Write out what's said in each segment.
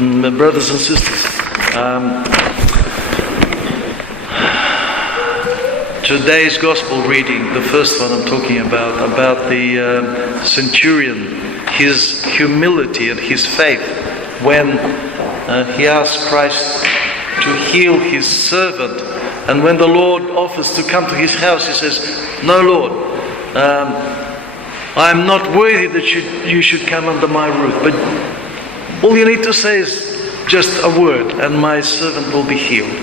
Brothers and sisters, today's gospel reading, the first one I'm talking about the centurion, his humility and his faith when he asked Christ to heal his servant, and when the Lord offers to come to his house, he says, "No, Lord, I'm not worthy that you should come under my roof, but all you need to say is just a word and my servant will be healed."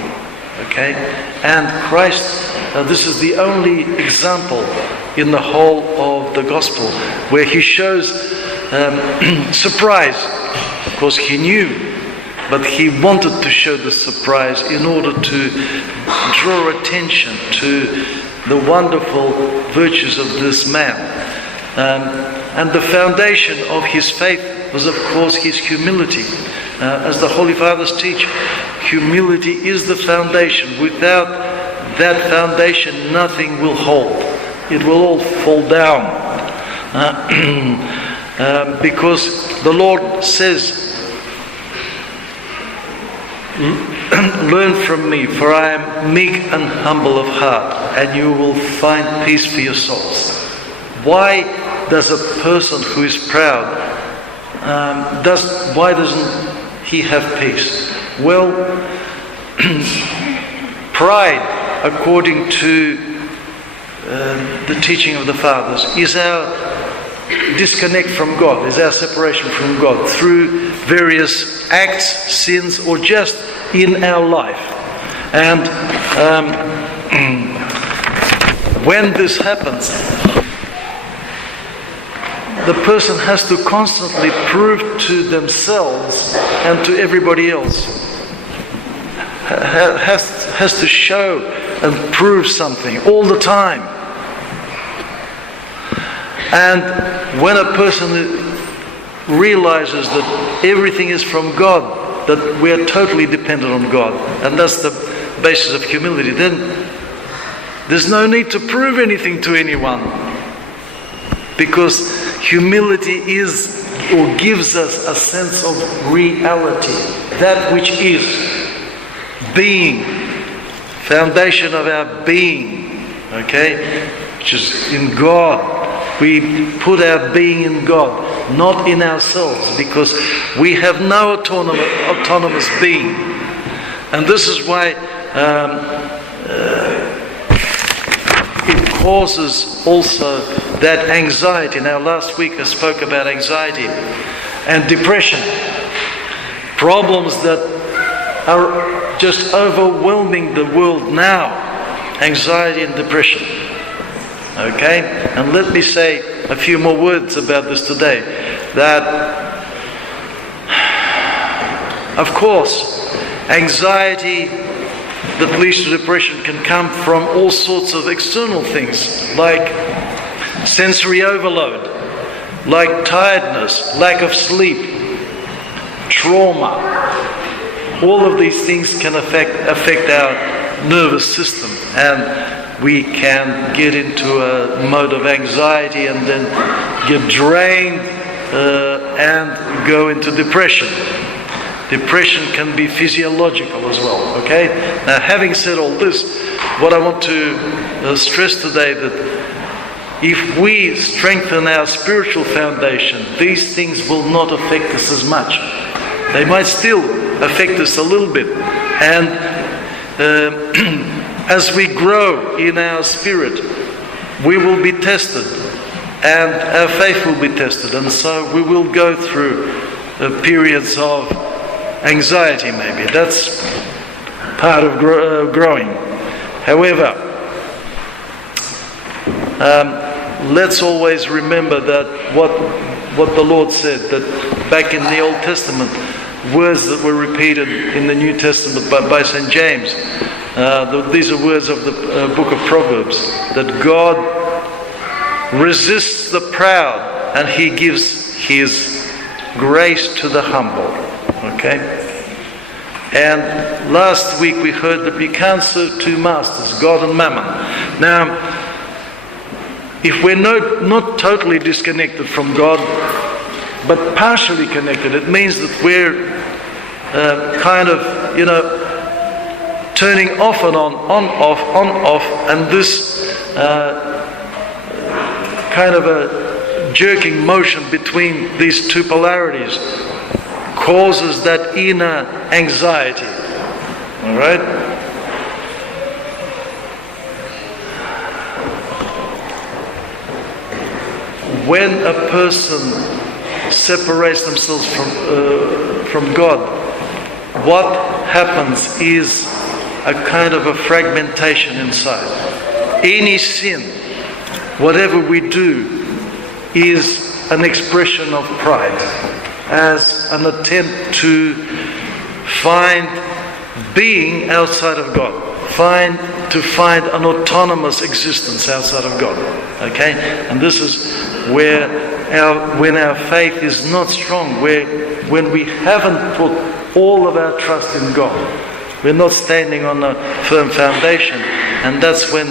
Okay? And Christ, this is the only example in the whole of the gospel where he shows surprise. Of course he knew, but he wanted to show the surprise in order to draw attention to the wonderful virtues of this man. And the foundation of his faith was, of course, his humility. As the Holy Fathers teach, humility is the foundation. Without that foundation, nothing will hold. It will all fall down. Because the Lord says, "Learn from me, for I am meek and humble of heart, and you will find peace for your souls." Why does a person who is proud, why doesn't he have peace? Well, pride, according to the teaching of the Fathers, is our disconnect from God, is our separation from God through various acts, sins, or just in our life. And when this happens, the person has to constantly prove to themselves and to everybody else, has to show and prove something all the time. And when a person realizes that everything is from God, that we are totally dependent on God, and that's the basis of humility, then there's no need to prove anything to anyone. Because humility is, or gives us a sense of reality, that which is being, foundation of our being, okay, which is in God. We put our being in God, not in ourselves, because we have no autonomous being. And this is why it causes also that anxiety. Now, last week I spoke about anxiety and depression, problems that are just overwhelming the world now. Anxiety and depression. Okay? And let me say a few more words about this today. That, of course, anxiety that leads to depression can come from all sorts of external things, like sensory overload, like tiredness, lack of sleep, trauma. All of these things can affect our nervous system, and we can get into a mode of anxiety and then get drained and go into depression. Depression can be physiological as well, okay? Now, having said all this, what I want to stress today, that if we strengthen our spiritual foundation, these things will not affect us as much. They might still affect us a little bit. And as we grow in our spirit, we will be tested, and our faith will be tested, and so we will go through periods of anxiety maybe. That's part of growing. However, let's always remember that what the Lord said, that back in the Old Testament, words that were repeated in the New Testament by St. James. These are words of the book of Proverbs, that God resists the proud and He gives His grace to the humble. Okay? And last week we heard that we can't serve two masters, God and Mammon. Now, if we're not totally disconnected from God, but partially connected, it means that we're kind of, turning off and on off, and this kind of a jerking motion between these two polarities causes that inner anxiety. All right? When a person separates themselves from God, what happens is a kind of a fragmentation inside. Any sin, whatever we do, is an expression of pride, as an attempt to find being outside of God, to find an autonomous existence outside of God. Okay? And this is where when our faith is not strong, when we haven't put all of our trust in God, we're not standing on a firm foundation, and that's when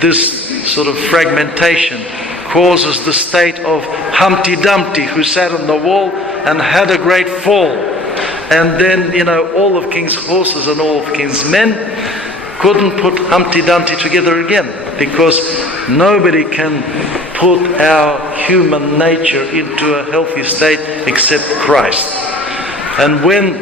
this sort of fragmentation causes the state of Humpty Dumpty, who sat on the wall and had a great fall. And then, all of King's horses and all of King's men couldn't put Humpty Dumpty together again, because nobody can put our human nature into a healthy state except Christ. And when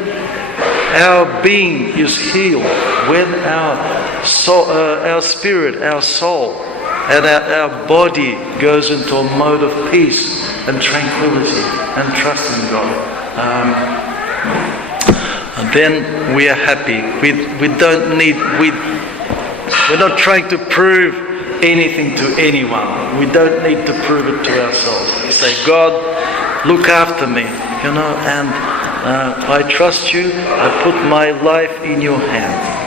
our being is healed, when our soul, our spirit, our soul, and our body goes into a mode of peace and tranquility and trust in God, then we are happy. We're not trying to prove anything to anyone. We don't need to prove it to ourselves. We say, God, look after me, and I trust you. I put my life in your hands.